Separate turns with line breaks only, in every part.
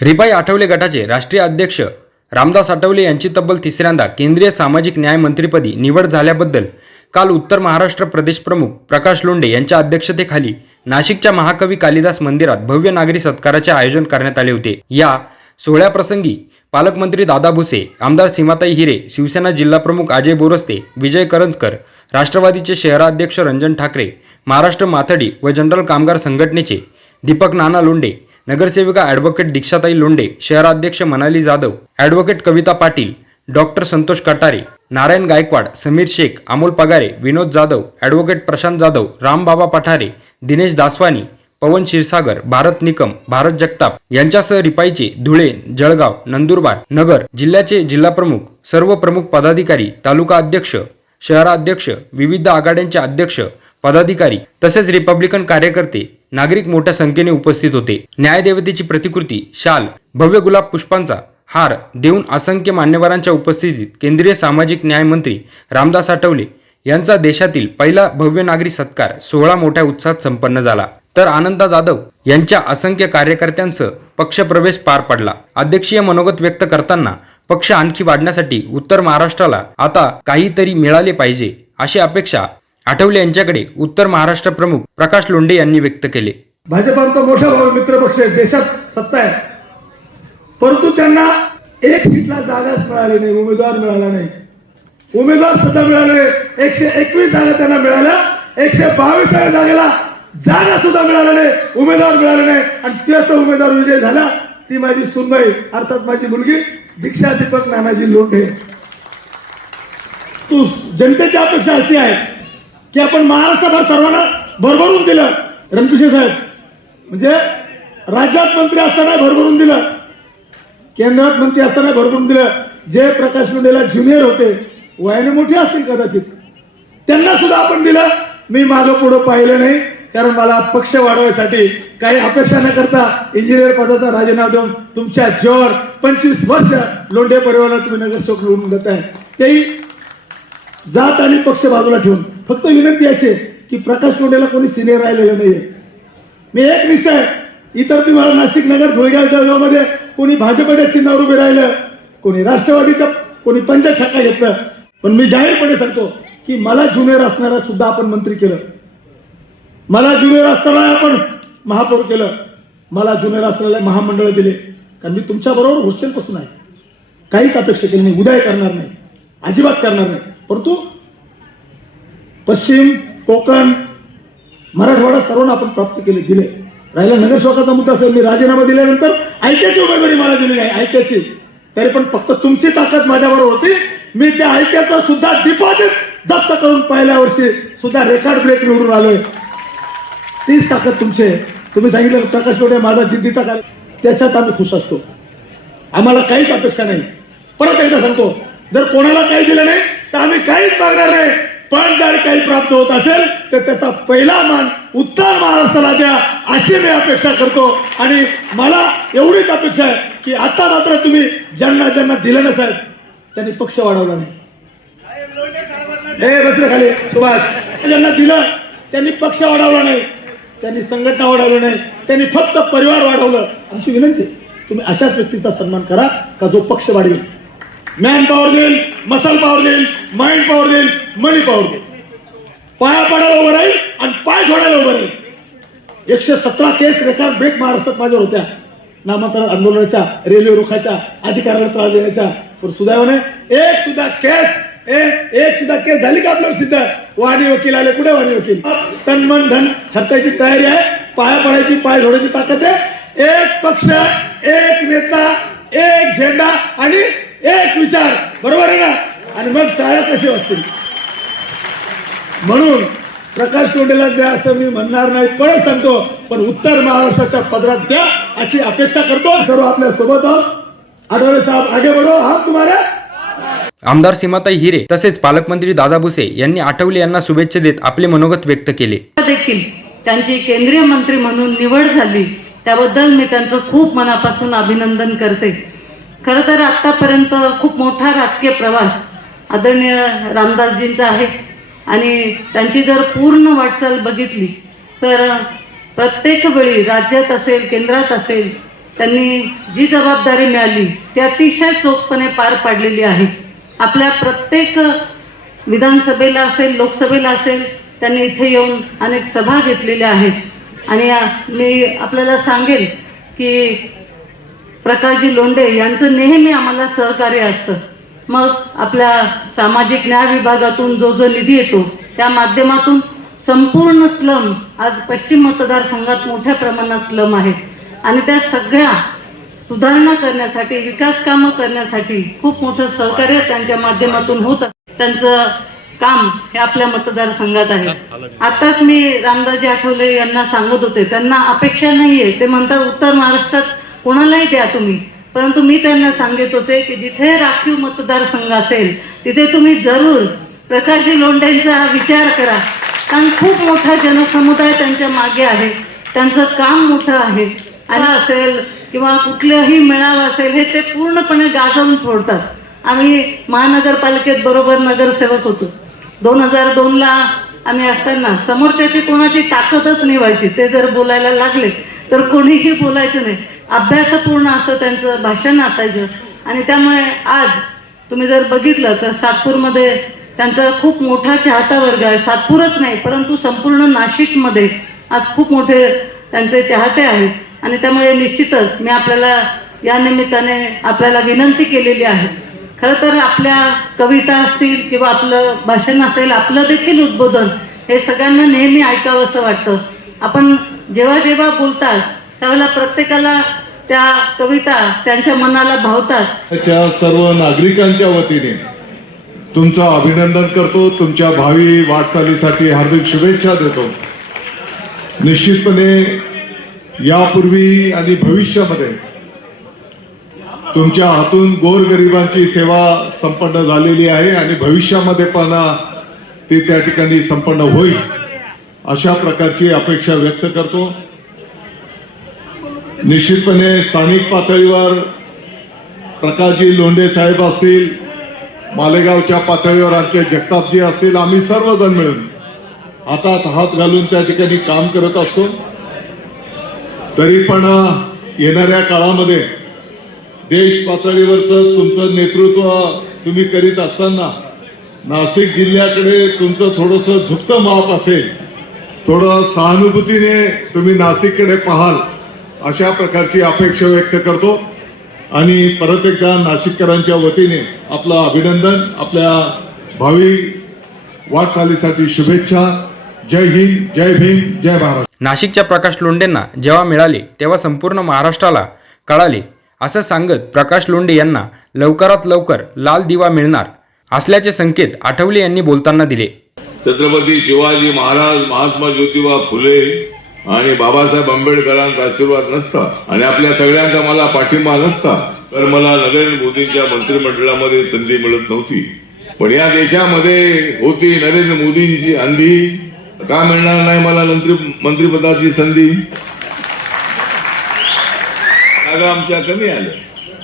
रिबाई आठवले गटाचे राष्ट्रीय अध्यक्ष रामदास आठवले यांची तब्बल तिसऱ्यांदा केंद्रीय सामाजिक न्याय मंत्रीपदी निवड झाल्याबद्दल काल उत्तर महाराष्ट्र प्रदेश प्रमुख प्रकाश लोंडे यांच्या अध्यक्षतेखाली नाशिकच्या महाकवी कालिदास मंदिरात भव्य नागरी सत्काराचे आयोजन करण्यात आले होते. या सोहळ्याप्रसंगी पालकमंत्री दादा भुसे आमदार सीमाताई हिरे शिवसेना जिल्हाप्रमुख अजय बोरस्ते विजय करंजकर राष्ट्रवादीचे शहराध्यक्ष रंजन ठाकरे महाराष्ट्र माथडी व जनरल कामगार संघटनेचे दीपक नाना लोंडे नगरसेविका ॲडव्होकेट दीक्षाताई लोंडे शहराध्यक्ष Manali Jadhav advocate Kavita Patil doctor Santosh Katare Narayan Gaikwad Sameer Shaikh Amol Pagare Vinod Jadhav advocate Prashant Jadhav Rambaba Pathare Dinesh Daswani Pawan Kshirsagar Bharat Nikam Bharat Jagtap यांच्यासह रिपाईचे धुळे जळगाव नंदुरबार नगर जिल्ह्याचे जिल्हाप्रमुख सर्व प्रमुख पदाधिकारी तालुका अध्यक्ष शहराध्यक्ष विविध आघाड्यांचे अध्यक्ष पदाधिकारी तसेच रिपब्लिकन कार्यकर्ते नागरिक मोठ्या संख्येने उपस्थित होते. न्यायदेवतेची प्रतिकृती शाल भव्य गुलाब पुष्पांचा हार देऊन असंख्य मान्यवरांच्या उपस्थितीत केंद्रीय सामाजिक न्याय मंत्री रामदास आठवले यांचा देशातील पहिला भव्य नागरी सत्कार सोहळा मोठ्या उत्साहात संपन्न झाला. तर आनंदा जाधव यांच्या असंख्य कार्यकर्त्यांचं पक्षप्रवेश पार पडला. अध्यक्षीय मनोगत व्यक्त करताना पक्ष आणखी वाढण्यासाठी उत्तर महाराष्ट्राला आता काहीतरी मिळाले पाहिजे अशी अपेक्षा आठवले यांच्याकडे उत्तर महाराष्ट्र प्रमुख प्रकाश लोंढे यांनी व्यक्त केले.
भाजप आमचा मोठा भाऊ मित्र पक्ष आहे देशात सत्ता आहे. परंतु त्यांना एक सीटला जागाच मिळाली नाही उमेदवार मिळाला नाही. उमेदवार सुद्धा मिळाले एकशे एकवीस जागा त्यांना मिळाल्या. एकशे बावीस जागेला जागा सुद्धा मिळाला नाही. उमेदवार मिळाले नाही. आणि त्याचा उमेदवार विजय झाला. ती माझी सुनबाई अर्थात माझी मुलगी दीक्षा दीपक नानाजी लोंढे. तू जनतेची अपेक्षा अशी आहे की आपण महाराष्ट्रभर सर्वांना भरभरून दिलं. रमकिशोर साहेब म्हणजे राज्यात मंत्री असताना भरभरून दिलं. केंद्रात मंत्री असताना भरभरून दिलं. जे प्रकाश मुंडेला ज्युनियर होते वयाने मोठे असतील कदाचित. त्यांना सुद्धा आपण दिलं. मी माझं पुढं पाहिलं नाही कारण मला पक्ष वाढवायसाठी काही अपेक्षा न करता इंजिनियर पदाचा राजीनामा देऊन तुमच्या जोर पंचवीस वर्ष लोंढे परिवाराला तुम्ही नगरसेवक निवडून देत आहे तेही जात आणि पक्ष बाजूला ठेवून. फक्त विनंती अशी की प्रकाश तोंडेला कोणी सिनियर राहिलेलं नाहीये. मी एक निष्ठ आहे. इतर तुम्हाला नाशिक नगर धुळगाव जळगावमध्ये कोणी भाजपच्या चिन्हावर उभे राहिलं कोणी राष्ट्रवादीचं कोणी पंचायत शाखा घेतलं. पण मी जाहीरपणे सांगतो की मला ज्युनियर असणारा सुद्धा आपण मंत्री केलं. मला ज्युनियर असताना आपण महापौर केलं. मला ज्युनियर असलेल्या महामंडळ दिले. कारण मी तुमच्याबरोबर हॉस्टेलपासून आहे. काहीच अपेक्षा केली नाही. उदय करणार नाही. अजिबात करणार नाही. परंतु पश्चिम कोकण मराठवाडा सर्वांना आपण प्राप्त केले दिले. राहिला नगरसेवकाचा मुद्दा असेल मी राजीनामा दिल्यानंतर ऐक्याची उमेदवारी मला दिली नाही ऐक्याची तरी पण फक्त तुमची ताकद माझ्याबरोबर होती. मी त्या ऐक्याचा सुद्धा डिपॉझिट जप्त करून पहिल्या वर्षी सुद्धा रेकॉर्ड ब्रेक निवडून आलोय. तीच ताकद तुमची आहे. तुम्ही सांगितलं प्रकाश लोढे माझा जिद्दीचा काल त्याच्यात आम्ही खुश असतो. आम्हाला काहीच अपेक्षा नाही. परत एकदा सांगतो जर कोणाला काही दिलं नाही तर आम्ही काहीच मागणार नाही. पण जर काही प्राप्त होत असेल तर त्याचा पहिला मान उत्तर महाराष्ट्राला द्या अशी मी अपेक्षा करतो. आणि मला एवढीच अपेक्षा आहे की आता मात्र तुम्ही ज्यांना ज्यांना दिलं नसाल त्यांनी पक्ष वाढवला नाही. हे बसले खाली सुभाष. ज्यांना दिलं त्यांनी पक्ष वाढवला नाही. त्यांनी संघटना वाढवलं नाही. त्यांनी फक्त परिवार वाढवलं. आमची विनंती तुम्ही अशाच व्यक्तीचा सन्मान करा का जो पक्ष वाढवेल? मॅन पॉवर देईल मसल पॉवर देईल माइंड पॉवर देईल मनी पॉवर देईल. पाया पडायला उभं राहील आणि पाय सोडायला उभं राहील. एकशे सतरा केस रेकॉर्ड ब्रेक महाराष्ट्रात माझ्या होत्या. नामांतर आंदोलनाच्या रेल्वे रोखाच्या अधिकाऱ्याला त्रास देण्याच्या. पण सुदैवाने एक सुद्धा केस ए एक सुद्धा केस झाली का आपल्याला सिद्ध? वाणी वकील आले कुठे वाणी वकील? तन मन धन हत्याची तयारी आहे. पाया पडायची पाय सोडायची ताकद आहे. एक पक्ष एक नेता एक झेंडा आणि एक विचार बरोबर आहे ना? आणि मग टाळ्या कशी वाजतील म्हणून प्रकाश तोंडेला द्या असं मी म्हणणार नाही परत सांगतो पण उत्तर महाराष्ट्राच्या पदरात द्या अशी अपेक्षा करतो सर्व आपल्यासोबत आहोत. आठवले साहेब आगे बढो. हा तुम्हाला?
आमदार सीमाताई हिरे तसेच पालकमंत्री दादा भुसे यांनी आठवले यांना शुभेच्छा देत आपले मनोगत व्यक्त केले.
देखील त्यांची केंद्रीय मंत्री म्हणून निवड झाली त्याबद्दल मी त्यांचं खूप मनापासून अभिनंदन करते. खरं तर आत्तापर्यंत खूप मोठा राजकीय प्रवास आदरणीय रामदासजींचा आहे. आणि त्यांची जर पूर्ण वाटचाल बघितली तर प्रत्येक वेळी राज्यात असेल केंद्रात असेल त्यांनी जी जबाबदारी मिळाली ती अतिशय चोखपणे पार पाडलेली आहे. आपल्या प्रत्येक विधानसभेला असेल लोकसभेला असेल त्यांनी इथे येऊन अनेक सभा घेतलेल्या आहेत. आणि मी आपल्याला सांगेल की प्रकाशजी लोंढे यांचं नेहमी आम्हाला सहकार्य असतं. मग आपल्या सामाजिक न्याय विभागातून जो जो निधी येतो त्या माध्यमातून संपूर्ण स्लम आज पश्चिम मतदारसंघात मोठ्या प्रमाणात स्लम आहेत. आणि त्या सगळ्या सुधारणा करण्यासाठी विकास कामं करण्यासाठी खूप मोठं सहकार्य त्यांच्या माध्यमातून होत त्यांचं काम हे आपल्या मतदारसंघात आहे. आताच मी रामदासजी आठवले यांना सांगत होते त्यांना अपेक्षा नाहीये. ते म्हणतात उत्तर महाराष्ट्रात कोणालाही द्या तुम्ही. परंतु मी त्यांना सांगत होते की जिथे राखीव मतदारसंघ असेल तिथे तुम्ही जरूर प्रकाशजी लोंढेंचा विचार करा. कारण खूप मोठा जनसमुदाय त्यांच्या मागे आहे. त्यांचं काम मोठं आहे. आला असेल किंवा कुठलंही मेळावा असेल हे ते पूर्णपणे गाजवून सोडतात. आम्ही महानगरपालिकेत बरोबर नगरसेवक होतो. दोन हजार दोनला आम्ही असताना समोरच्याची कोणाची ताकदच नाही व्हायची. ते जर बोलायला लागले तर कोणीही बोलायचं नाही. अभ्यासपूर्ण असं त्यांचं भाषण असायचं. आणि त्यामुळे आज तुम्ही जर बघितलं तर सातपूरमध्ये त्यांचा खूप मोठा चाहता वर्ग आहे. सातपूरच नाही परंतु संपूर्ण नाशिकमध्ये आज खूप मोठे त्यांचे चाहते आहेत. आणि त्यामुळे निश्चितच मी आपल्याला या निमित्ताने आपल्याला विनंती केलेली आहे. खरं तर आपल्या कविता असतील किंवा आपलं भाषण असेल आपलं देखील उद्बोधन हे सगळ्यांना नेहमी ऐकावं असं वाटतं. आपण जेव्हा जेव्हा बोलतात त्यावेळेला प्रत्येकाला त्या कविता त्यांच्या मनाला भावतात.
च्या सर्व नागरिकांच्या वतीने तुमचं अभिनंदन करतो तुमच्या भावी वाटचालीसाठी हार्दिक शुभेच्छा देतो. निश्चितपणे यापूर्वी आणि भविष्यामध्ये तुमच्या हातून गोरगरिबांची सेवा संपन्न झालेली आहे आणि भविष्यामध्ये पण ती त्या ठिकाणी संपन्न होईल अशा प्रकारची अपेक्षा व्यक्त करतो. निश्चितपणे स्थानिक पातळीवर प्रकाशजी लोंढे साहेब असतील मालेगावच्या पातळीवर आमचे जगतापजी असतील आम्ही सर्वजण मिळून हातात हात घालून त्या ठिकाणी काम करत असतो. तरी पण येणाऱ्या काळामध्ये देश पातळीवरचं तुमचं नेतृत्व तुम्ही करीत असताना नाशिक जिल्ह्याकडे तुमचं थोडंसं झुकतं माप असेल थोडं सहानुभूतीने तुम्ही नाशिककडे पाहाल. अशा प्रकारची अपेक्षा व्यक्त करतो. आणि परत एकदा नाशिककरांच्या वतीने आपलं अभिनंदन आपल्या भावी वाटचालीसाठी शुभेच्छा. जय हिंद जय भीम जय महाराष्ट्र
नाशिकच्या प्रकाश लोंढेंना जेव्हा मिळाले तेव्हा संपूर्ण महाराष्ट्राला कळाले. असं सांगत प्रकाश लोंढे यांना लवकरात लवकर लाल दिवा मिळणार असल्याचे संकेत आठवले यांनी बोलताना दिले.
छत्रपती शिवाजी महाराज महात्मा ज्योतिबा फुले आणि बाबासाहेब आंबेडकरांचा आशीर्वाद नसता. आणि आपल्या सगळ्यांचा मला पाठिंबा नसता. तर मला नरेंद्र मोदींच्या मंत्रिमंडळामध्ये संधी मिळत नव्हती. पण या देशामध्ये होती नरेंद्र मोदींची अंधी. का मिळणार नाही मला मंत्रिपदाची संधी? आमच्या कमी आल्या.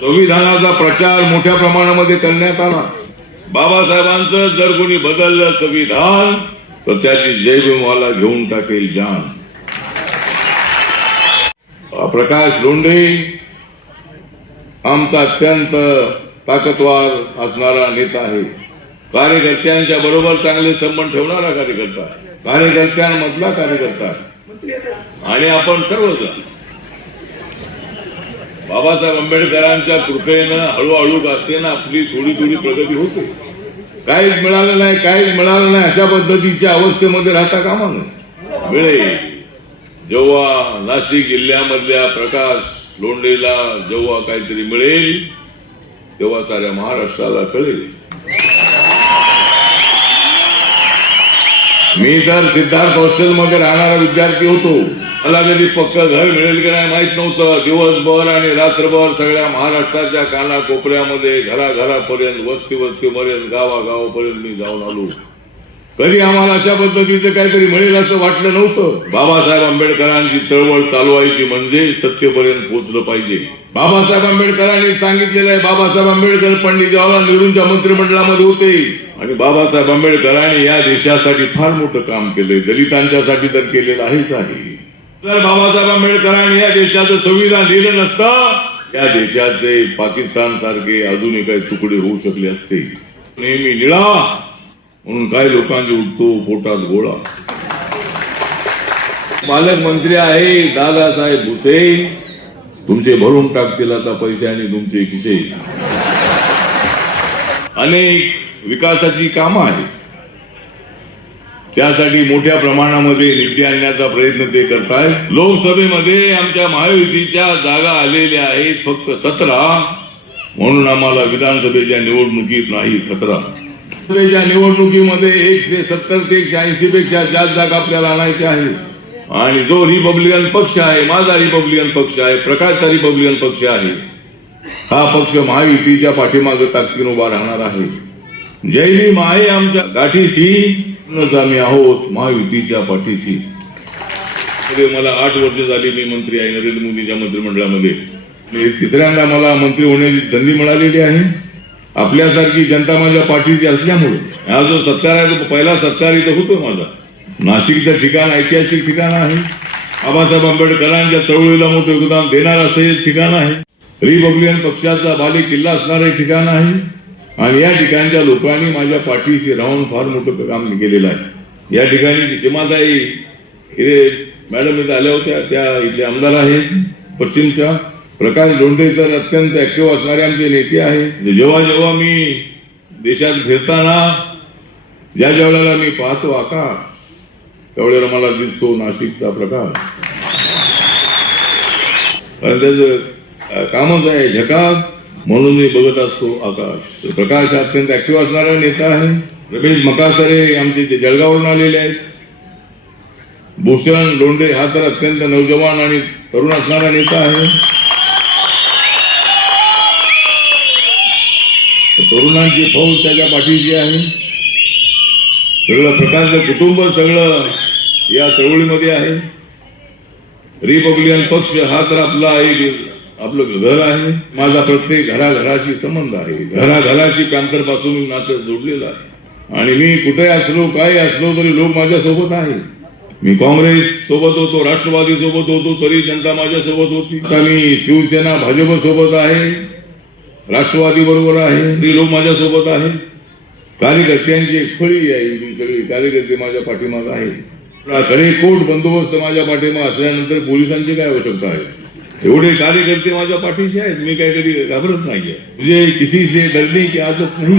संविधानाचा प्रचार मोठ्या प्रमाणामध्ये करण्यात आला. बाबासाहेबांचं जर कोणी बदललं संविधान तर त्याची जय मला घेऊन टाकेल जान. प्रकाश लोंढे. आमचा अत्यंत ताकदवार असणारा नेता आहे. कार्यकर्त्यांच्या बरोबर चांगले संबंध ठेवणारा कार्यकर्ता. कार्यकर्त्यांमधला कार्यकर्ता. आणि आपण सर्वजण. बाबासाहेब आंबेडकरांच्या कृपेनं हळूहळू का असतेना आपली थोडी थोडी प्रगती होते. काहीच मिळालं नाही काहीच मिळालं नाही अशा पद्धतीच्या अवस्थेमध्ये राहता कामा नये. मिळेल जेव्हा नाशिक जिल्ह्यामधल्या प्रकाश लोंढेला जेव्हा काहीतरी मिळेल तेव्हा साऱ्या महाराष्ट्राला कळेल. मी तर सिद्धार्थ हॉस्टेलमध्ये राहणारा विद्यार्थी होतो. मला कधी पक्क घर मिळेल की नाही माहीत नव्हतं. दिवसभर आणि रात्रभर सगळ्या महाराष्ट्राच्या कानाकोपऱ्यामध्ये घराघरापर्यंत वस्ती वस्तीपर्यंत गावागावापर्यंत मी जाऊन आलो. कधी आम्हाला अशा पद्धतीचं काहीतरी मिळेल असं वाटलं नव्हतं? बाबासाहेब आंबेडकरांची चळवळ चालवायची म्हणजे सत्तेपर्यंत पोहोचलं पाहिजे. बाबासाहेब आंबेडकरांनी सांगितलेलं आहे बाबासाहेब आंबेडकर पंडित जवाहरलाल नेहरूंच्या मंत्रिमंडळामध्ये होते. आणि बाबासाहेब आंबेडकरांनी या देशासाठी फार मोठं काम केलंय दलितांच्यासाठी तर केलेलं आहेच आहे. जर बाबासाहेब आंबेडकरांनी या देशाचं संविधान लिहिलं नसतं या देशाचे पाकिस्तान सारखे अजूनही काही तुकडे होऊ शकले असते. नेहमी निळा म्हणून काय लोकांचे उठतो पोटात गोळा. पालकमंत्री आहे दादासाहेब भुसे तुमचे भरून टाकतील आता पैसे आणि तुमचे खिसे. अनेक विकासाची कामं आहेत. त्यासाठी मोठ्या प्रमाणामध्ये निधी आणण्याचा प्रयत्न ते करतायत. लोकसभेमध्ये आमच्या महायुतीच्या जागा आलेल्या आहेत फक्त सतरा. म्हणून आम्हाला विधानसभेच्या निवडणुकीत नाही सतरा या निवडणुकीमध्ये एकशे सत्तर ते एकशे ऐंशी पेक्षा जास्त जागा आपल्याला आणायच्या आहेत आणि जो रिपब्लिकन पक्ष आहे माझा रिपब्लिकन पक्ष आहे प्रकाशचा रिपब्लिकन पक्ष आहे हा पक्ष महायुतीच्या पाठीमागे ताकदीन उभा राहणार आहे. जय भीम आहे आमच्या गाठीशी आम्ही आहोत महायुतीच्या पाठीशी. मला आठ वर्ष झाली मी मंत्री आहे नरेंद्र मोदीच्या मंत्रिमंडळामध्ये. तिसऱ्यांदा मला मंत्री होण्याची संधी मिळालेली आहे. आपल्यासारखी जनता माझ्या पाठीची असल्यामुळे. हा जो सत्कार आहे तो पहिला सत्कार इथं होतो माझा. नाशिकचं ठिकाण ऐतिहासिक ठिकाण आहे. बाबासाहेब आंबेडकरांच्या चळवळीला मोठं योगदान देणार असं हे ठिकाण आहे. रिपब्लिकन पक्षाचा बाले किल्ला असणारे ठिकाण आहे. आणि या ठिकाणच्या लोकांनी माझ्या पाठीशी राहून फार मोठं काम केलेलं आहे. या ठिकाणी सीमाताई हिरे मॅडम इथं आल्या होत्या त्या इथले आमदार आहेत पश्चिमच्या. प्रकाश लोंढे तर अत्यंत ऍक्टिव्ह असणारे आमचे नेते आहेत. म्हणजे जेव्हा जेव्हा मी देशात फिरताना ज्या ज्या वेळेला मी पाहतो आकाश त्यावेळेला मला दिसतो नाशिकचा प्रकाश. कारण त्याच कामच आहे झकास म्हणून मी बघत असतो आकाश. प्रकाश अत्यंत ऍक्टिव्ह असणारा नेता आहे. रमेश मकासरे आमचे ते जळगावरून आलेले आहेत. भूषण लोंढे हा तर अत्यंत नौजवान आणि तरुण असणारा नेता आहे. तरुणांची फौज त्याच्या पाठीशी आहे. सगळं प्रकारचं कुटुंब सगळं या चळवळीमध्ये आहे. रिपब्लिकन पक्ष हा तर आपला एक आपलं घर आहे. माझा प्रत्येक घराघराशी संबंध आहे. घराघराशी पॅन्थरपासून नातं जोडलेलं आहे. आणि मी कुठे असलो काय असलो तरी लोक माझ्या सोबत आहे मी काँग्रेस सोबत होतो राष्ट्रवादी सोबत होतो तरी जनता माझ्या सोबत होती. आता मी शिवसेना भाजप सोबत आहे. राष्ट्रवादी बरोबर आहे तरी लोक आहे. कार्यकर्त्यांची एक फळी आहे इथून सगळी कार्यकर्ते माझ्या पाठीमाग आहे खरे कोट बंदोबस्त माझ्या पाठीमाग असल्यानंतर पोलिसांची काय आवश्यकता आहे? एवढे कार्यकर्ते माझ्या पाठीशी आहेत मी काही कधी घाबरत नाहीये. म्हणजे किसी से डरने की आदत नाही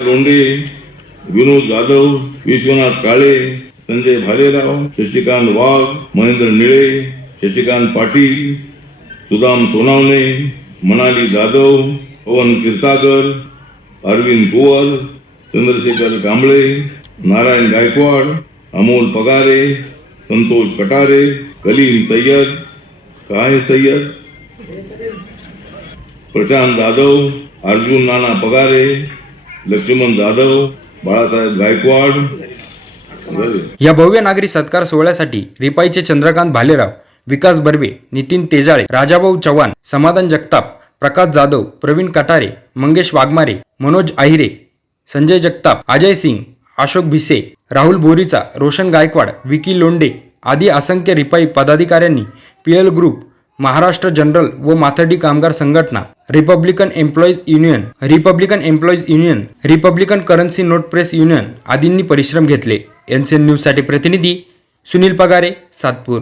लोंढे विनोद जाधव विश्वनाथ काळे संजय भालेराव शशिकांत वाघ महेंद्र निळे शशिकांत पाटील सुदाम सोनावणे मनाली जाधव पवन क्षीरसागर अरविंद कुवर चंद्रशेखर कांबळे नारायण गायकवाड अमोल पगारे संतोष कटारे कलीम सय्यद काय सय्यद? प्रशांत जाधव अर्जुन नाना पगारे लक्ष्मण जाधव बाळासाहेब गायकवाड
या भव्य नागरी सत्कार सोहळ्यासाठी रिपाईचे चंद्रकांत भालेराव विकास बर्वे नितीन तेजाळे राजाभाऊ चव्हाण समाधान जगताप प्रकाश जाधव प्रवीण कटारे मंगेश वाघमारे मनोज आहिरे संजय जगताप अजय सिंग अशोक भिसे राहुल बोरीचा रोशन गायकवाड विकी लोंडे आदी असंख्य रिपाई पदाधिकाऱ्यांनी पीएल ग्रुप महाराष्ट्र जनरल व माथडी कामगार संघटना republican employees union republican employees union republican currency note press union आदींनी परिश्रम घेतले. एनसीएन न्यूजसाठी प्रतिनिधी सुनील पगारे सातपूर.